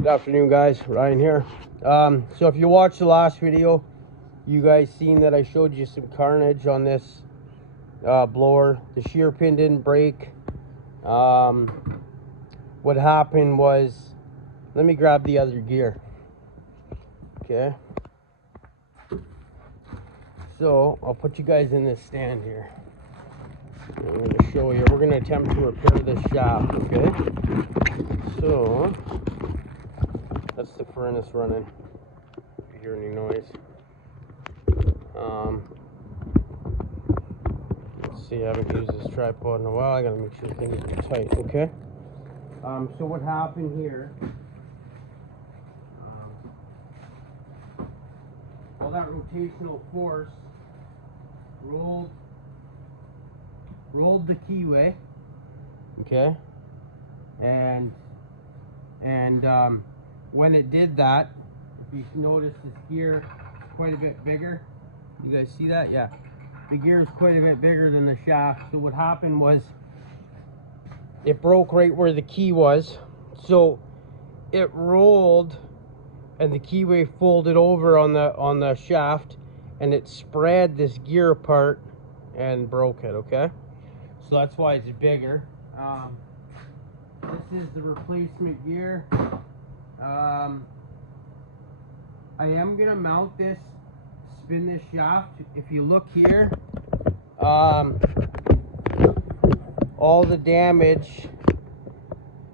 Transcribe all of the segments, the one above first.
Good afternoon, guys. Ryan here. So if you watched the last video, you guys seen that I showed you some carnage on this blower. The shear pin didn't break. What happened was, let me grab the other gear. Okay. So I'll put you guys in this stand here. I'm going to show you. We're going to attempt to repair this shaft. Okay. So that's the furnace running. If you hear any noise. Let's see, I haven't used this tripod in a while. I gotta make sure things are tight, okay? So what happened here, all that rotational force rolled the keyway, okay? And when it did that, if you notice, this gear is quite a bit bigger. You guys see that? Yeah. The gear is quite a bit bigger than the shaft. So what happened was it broke right where the key was. So it rolled and the keyway folded over on the shaft, and it spread this gear apart and broke it, okay? So that's why it's bigger. This is the replacement gear. I am gonna mount this, spin this shaft. If you look here, all the damage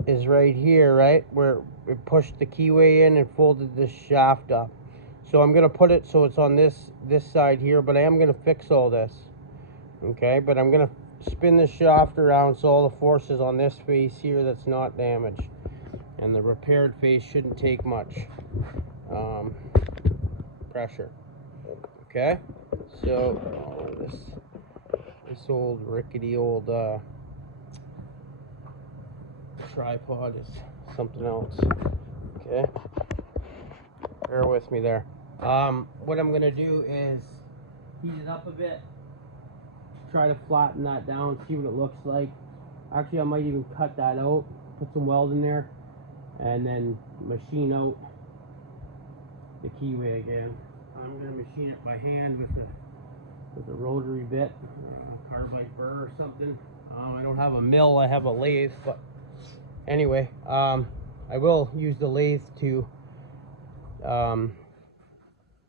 is right here, right where it pushed the keyway in and folded this shaft up. So I'm gonna put it so it's on this side here, but I am gonna fix all this, okay? But I'm gonna spin the shaft around so all the force is on this face here that's not damaged, and the repaired face shouldn't take much pressure. Okay, so this old rickety old tripod is something else. Okay, bear with me there. What I'm gonna do is heat it up a bit, try to flatten that down, see what it looks like. Actually, I might even cut that out, put some weld in there, and then machine out the keyway again. I'm gonna machine it by hand with a rotary bit, carbide burr or something. I don't have a mill, I have a lathe, but anyway, I will use the lathe to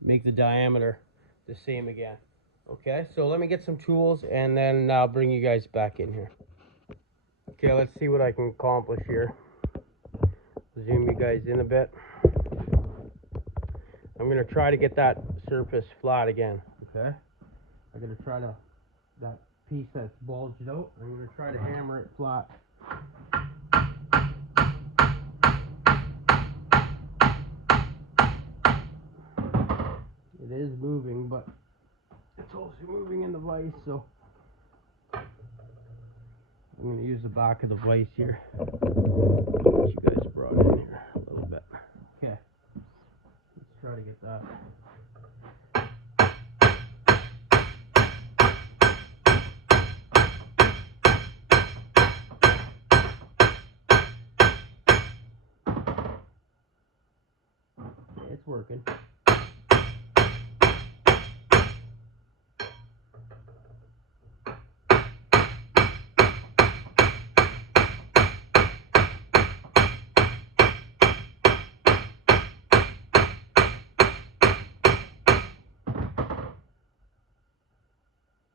make the diameter the same again. Okay, so let me get some tools and then I'll bring you guys back in here. Okay, let's see what I can accomplish here. Zoom you guys in a bit. I'm going to try to get that surface flat again, okay? I'm going to try to, that piece that's bulged out, I'm going to try to hammer it flat. It is moving, but it's also moving in the vise, so I'm going to use the back of the vise here. What you guys brought in here a little bit. Okay, let's try to get that. Okay, it's working.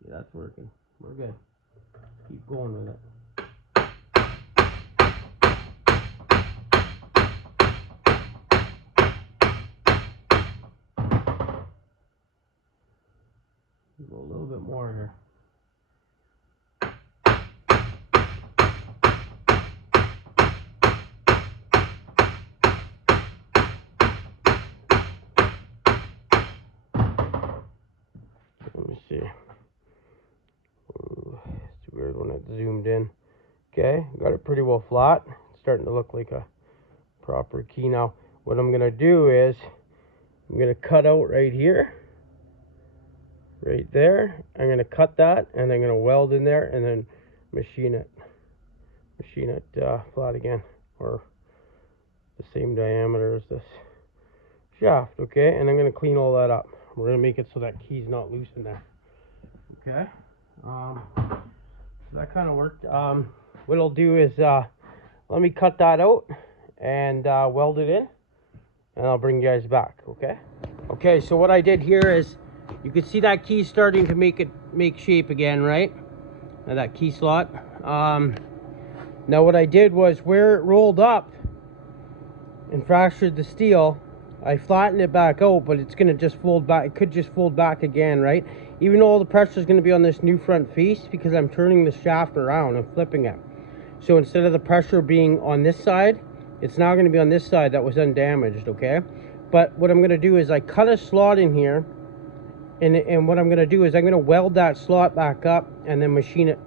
Yeah, that's working. We're good. Keep going with it. Go a little bit more here. Let me see. Ooh, it's weird when it zoomed in. Okay, got it pretty well flat. It's starting to look like a proper key now. What I'm gonna do is I'm gonna cut out right here, right there. I'm gonna cut that and I'm gonna weld in there and then machine it flat again, or the same diameter as this shaft, okay? And I'm going to clean all that up. We're going to make it so that key's not loose in there, okay? So that kind of worked. What I'll do is let me cut that out and weld it in, and I'll bring you guys back, okay? Okay, so what I did here is, you can see that key starting to make shape again, right? Now that key slot. Now what I did was, where it rolled up and fractured the steel, I flattened it back out, but it's gonna just fold back. It could just fold back again, right? Even though all the pressure is gonna be on this new front face, because I'm turning the shaft around and flipping it. So instead of the pressure being on this side, it's now gonna be on this side that was undamaged, okay? But what I'm gonna do is I cut a slot in here, and what I'm gonna do is I'm gonna weld that slot back up and then machine it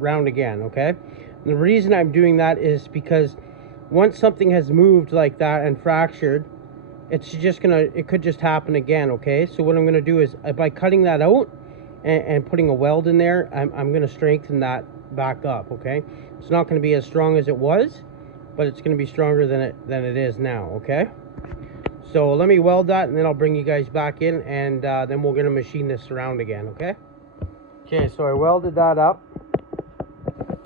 round again, okay? And the reason I'm doing that is because once something has moved like that and fractured, it could just happen again, okay? So what I'm gonna do is, by cutting that out and putting a weld in there, I'm gonna strengthen that back up, okay? It's not gonna be as strong as it was, but it's gonna be stronger than it is now, okay? So let me weld that, and then I'll bring you guys back in, and then we're gonna machine this around again, okay? Okay, so I welded that up.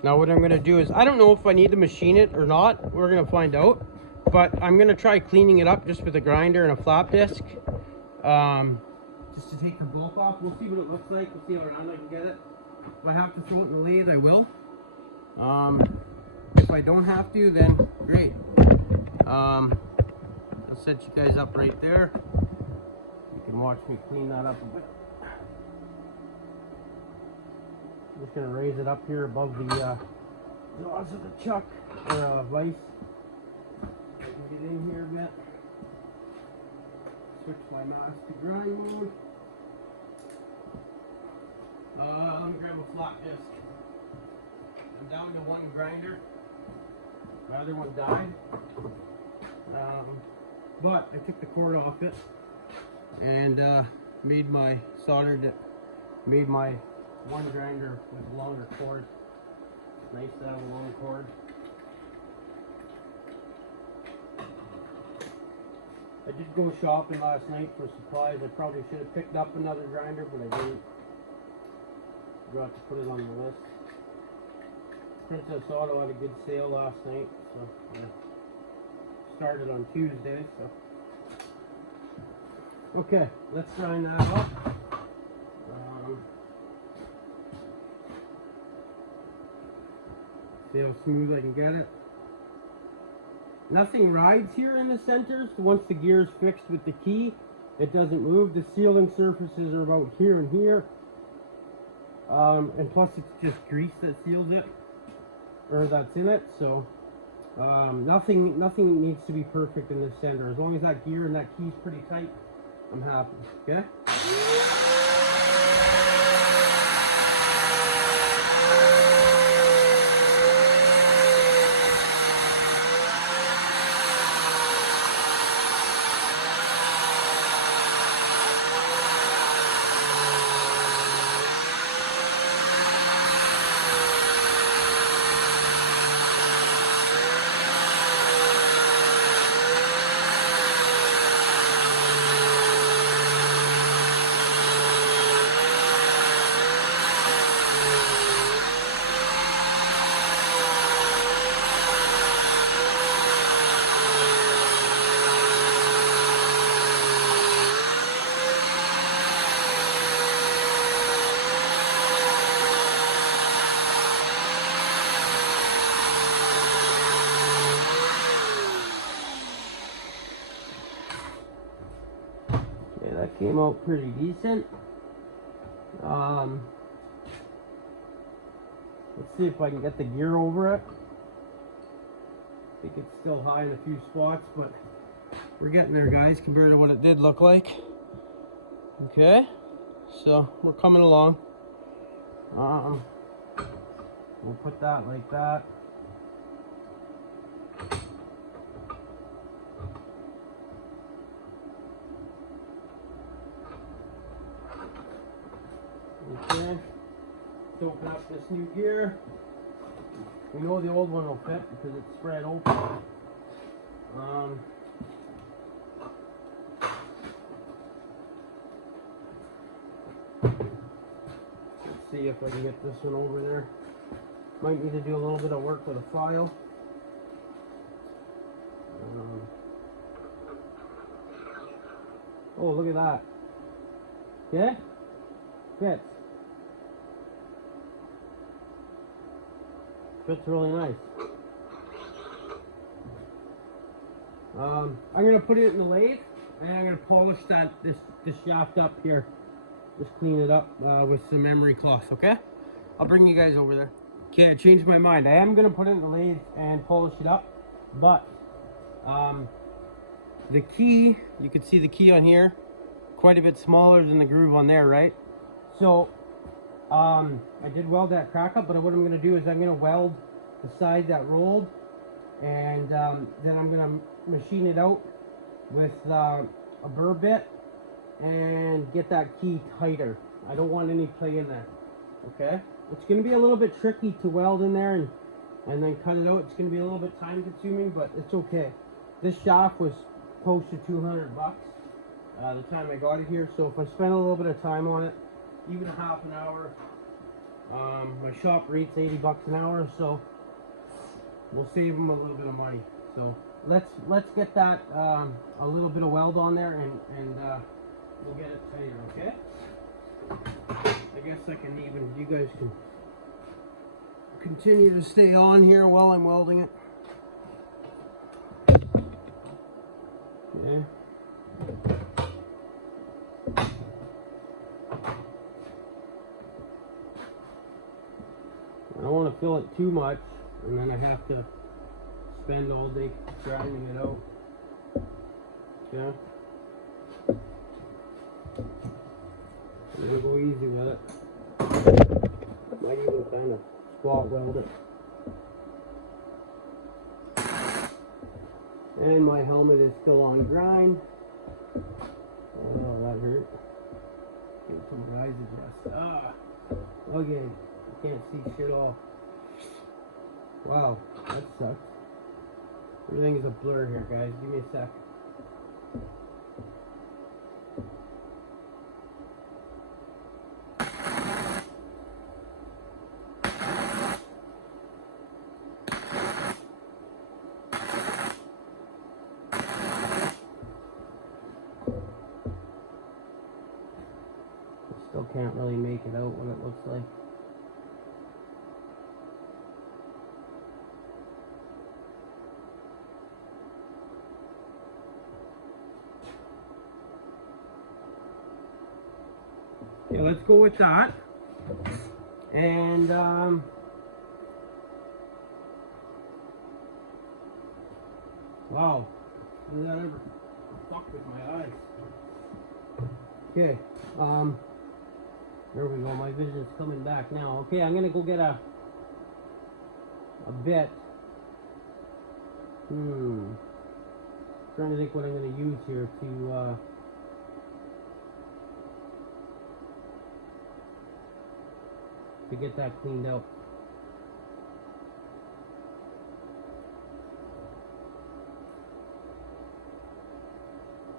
Now what I'm gonna do is, I don't know if I need to machine it or not. We're gonna find out. But I'm gonna try cleaning it up just with a grinder and a flap disc. Just to take the bulk off. We'll see what it looks like. We'll see how around I can get it. If I have to throw it in the lathe, I will. If I don't have to, then great. I'll set you guys up right there. You can watch me clean that up a bit. I'm just gonna raise it up here above the jaws of the chuck, or vise. I can get in here a bit. Switch my mask to grind mode. Let me grab a flat disc. I'm down to one grinder. My other one died. But I took the cord off it and made my one grinder with a longer cord. Nice to have a long cord. I did go shopping last night for supplies. I probably should have picked up another grinder, but I didn't. Forgot to put it on the list. Princess Auto had a good sale last night, so yeah. Started on Tuesday, so. Okay, let's grind that up. See how smooth I can get it. Nothing rides here in the center, so once the gear is fixed with the key, it doesn't move. The sealing surfaces are about here and here. And plus it's just grease that seals it, or that's in it, so nothing needs to be perfect in the center. As long as that gear and that key's pretty tight, I'm happy, okay? That came out pretty decent. Let's see if I can get the gear over it. I think it's still high in a few spots, but we're getting there, guys, compared to what it did look like. Okay, so we're coming along. We'll put that like that. Okay, let's open up this new gear. We know the old one will fit because it's spread open. see if I can get this one over there. Might need to do a little bit of work with a file. Oh, look at that. Okay? Fits. Fits really nice. I'm gonna put it in the lathe, and I'm gonna polish this shaft up here. Just clean it up with some emery cloth. Okay? I'll bring you guys over there. Okay, I changed my mind. I am gonna put it in the lathe and polish it up, but the key, you can see the key on here, quite a bit smaller than the groove on there, right? So I did weld that crack up, but what I'm gonna do is I'm gonna weld the side that rolled, and then I'm gonna machine it out with a burr bit and get that key tighter. I don't want any play in there. Okay, it's gonna be a little bit tricky to weld in there and then cut it out. It's gonna be a little bit time consuming, but it's okay. This shaft was close to 200 bucks the time I got it here, so if I spend a little bit of time on it, even a half an hour, my shop rate's 80 bucks an hour, so we'll save them a little bit of money. So let's get that a little bit of weld on there, and we'll get it tighter. Okay, I guess I can even, you guys can continue to stay on here while I'm welding it. Okay. I don't want to fill it too much, and then I have to spend all day grinding it out. Okay. I'm gonna go easy with it. Might even kind of spot weld it. And my helmet is still on grind. Oh, that hurt. Get some eyes adjust. Ah, okay. I can't see shit off. Wow, that sucks. Everything is a blur here, guys. Give me a sec. Still can't really make it out what it looks like. Okay, let's go with that. And wow, did that ever fuck with my eyes? Okay, there we go. My vision's coming back now. Okay, I'm gonna go get a bit. Trying to think what I'm gonna use here to get that cleaned out.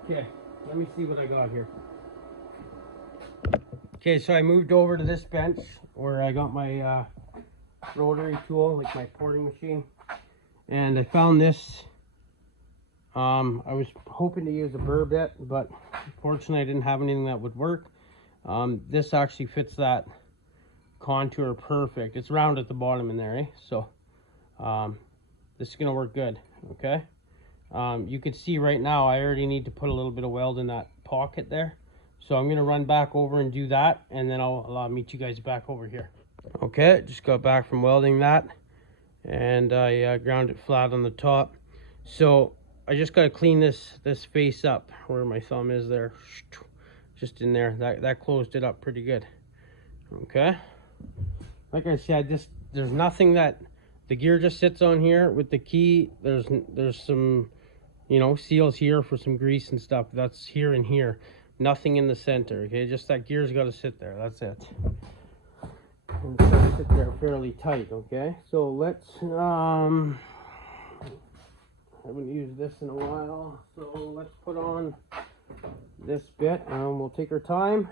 Okay, let me see what I got here. Okay, so I moved over to this bench where I got my rotary tool, like my porting machine, and I found this. I was hoping to use a burr bit, but unfortunately I didn't have anything that would work. This actually fits that contour perfect. It's round at the bottom in there, eh? So this is gonna work good. Okay, you can see right now I already need to put a little bit of weld in that pocket there, so I'm gonna run back over and do that, and then I'll meet you guys back over here. Okay, just got back from welding that, and I ground it flat on the top. So I just got to clean this face up where my thumb is there, just in there. That closed it up pretty good. Okay, like I said, there's nothing that the gear just sits on here with the key. There's some, you know, seals here for some grease and stuff. That's here and here. Nothing in the center. Okay, just that gear's got to sit there. That's it. And it's got to sit there fairly tight. Okay, so let's I haven't used this in a while, so let's put on this bit and we'll take our time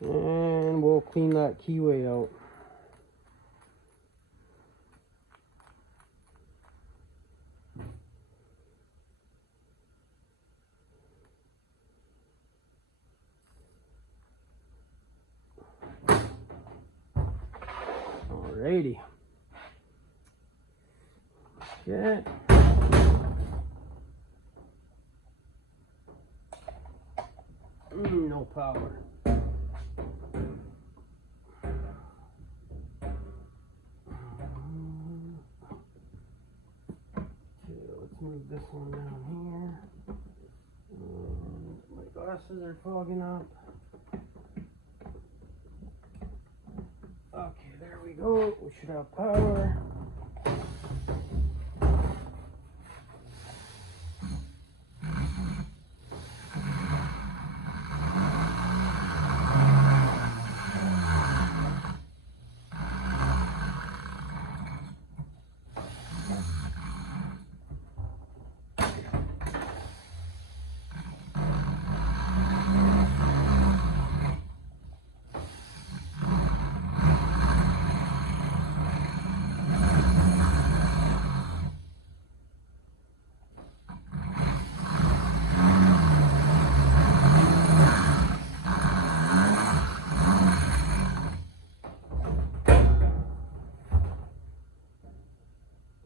And we'll clean that keyway out. Alrighty. Okay. No power. Okay, let's move this one down here. My glasses are fogging up. Okay, there we go. We should have power.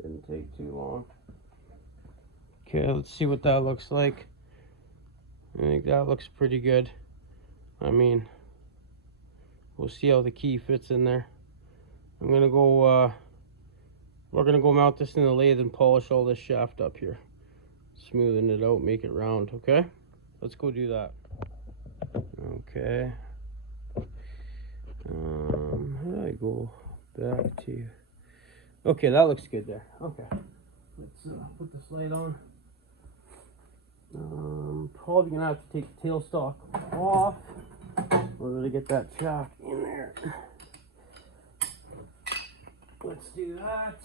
Didn't take too long. Okay, let's see what that looks like. I think that looks pretty good. I mean, we'll see how the key fits in there. I'm gonna go, we're gonna go mount this in the lathe and polish all this shaft up here. Smoothing it out, make it round, okay? Let's go do that. Okay. How do I go back to... Okay, that looks good there. Okay. Let's put this light on. Probably gonna have to take the tailstock off in order to get that shaft in there. Let's do that.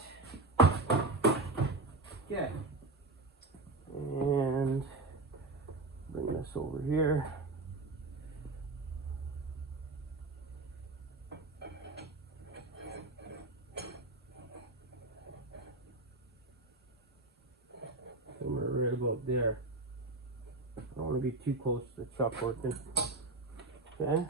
Okay. And bring this over here. Somewhere right about there. I don't want to be too close to the chuck working. Okay.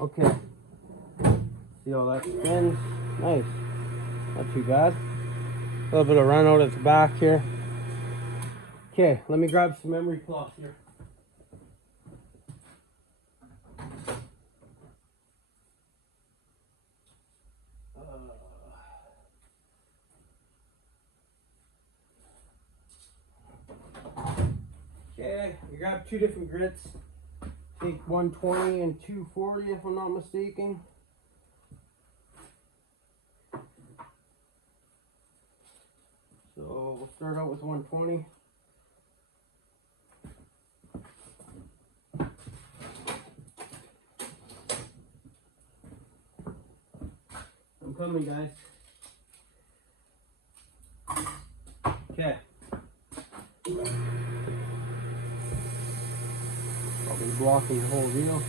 Okay. See how that spins? Nice. Not too bad. A little bit of run out at the back here. Okay, let me grab some memory cloth here. Okay, we grabbed two different grits. Take 120 and 240 if I'm not mistaken. So we'll start out with 120. I'm coming, guys. Okay. Probably blocking the whole wheel.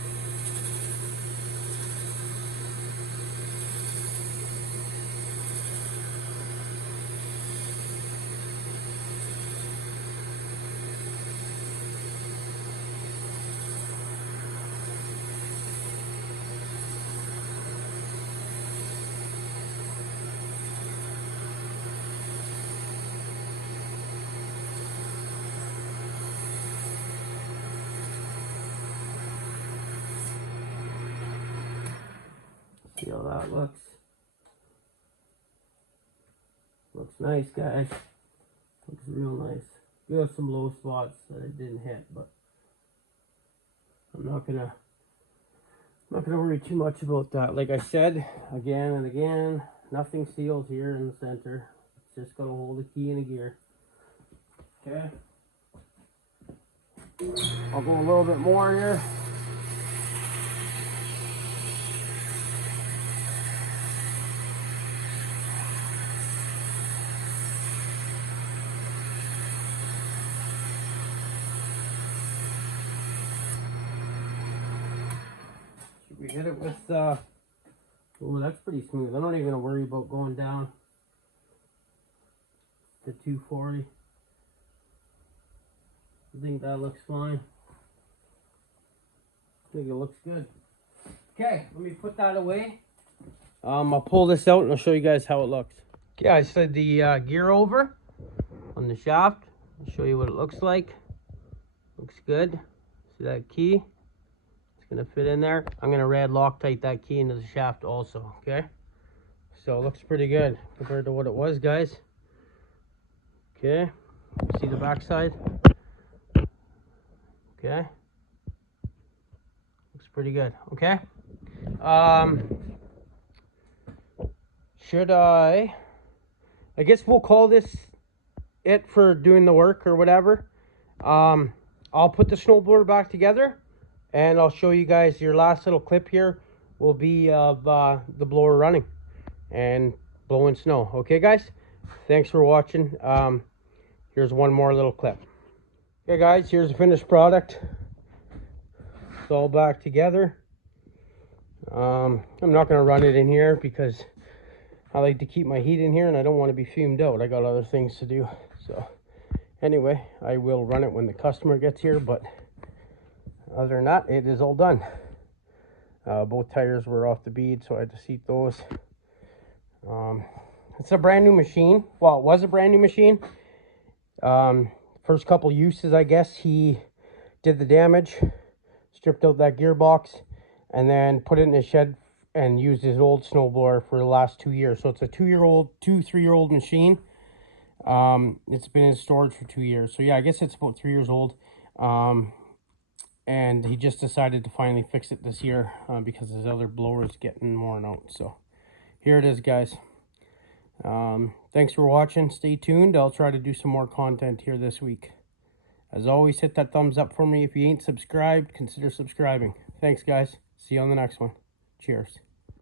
See how that looks. Looks nice, guys. Looks real nice. We have some low spots that it didn't hit, but I'm not gonna worry too much about that. Like I said again and again, nothing seals here in the center. It's just gonna hold a key and a gear. Okay. I'll go a little bit more here. We hit it with, oh, that's pretty smooth. I don't even worry about going down to 240. I think that looks fine. I think it looks good. Okay, let me put that away. I'll pull this out and I'll show you guys how it looks. Okay, I slid the gear over on the shaft. I'll show you what it looks like. Looks good. See that key? It's gonna fit in there. I'm gonna rad Loctite that key into the shaft also, okay? So it looks pretty good compared to what it was, guys. Okay, see the back side? Okay. Looks pretty good, okay? Should I guess we'll call this it for doing the work or whatever. I'll put the snowblower back together and I'll show you guys. Your last little clip here will be of the blower running and blowing snow. Okay, guys? Thanks for watching. Here's one more little clip. Okay, guys, here's the finished product. It's all back together. I'm not going to run it in here because I like to keep my heat in here and I don't want to be fumed out. I got other things to do. So anyway, I will run it when the customer gets here, but other than that, it is all done. Both tires were off the bead, so I had to seat those. It's a brand new machine. Well, it was a brand new machine. First couple uses, I guess, he did the damage, stripped out that gearbox, and then put it in his shed and used his old snowblower for the last 2 years. So it's a 3-year-old machine. It's been in storage for 2 years. So yeah, I guess it's about 3 years old. And he just decided to finally fix it this year because his other blower is getting worn out. So here it is, guys. Thanks for watching. Stay tuned. I'll try to do some more content here this week. As always, hit that thumbs up for me. If you ain't subscribed, consider subscribing. Thanks, guys. See you on the next one. Cheers.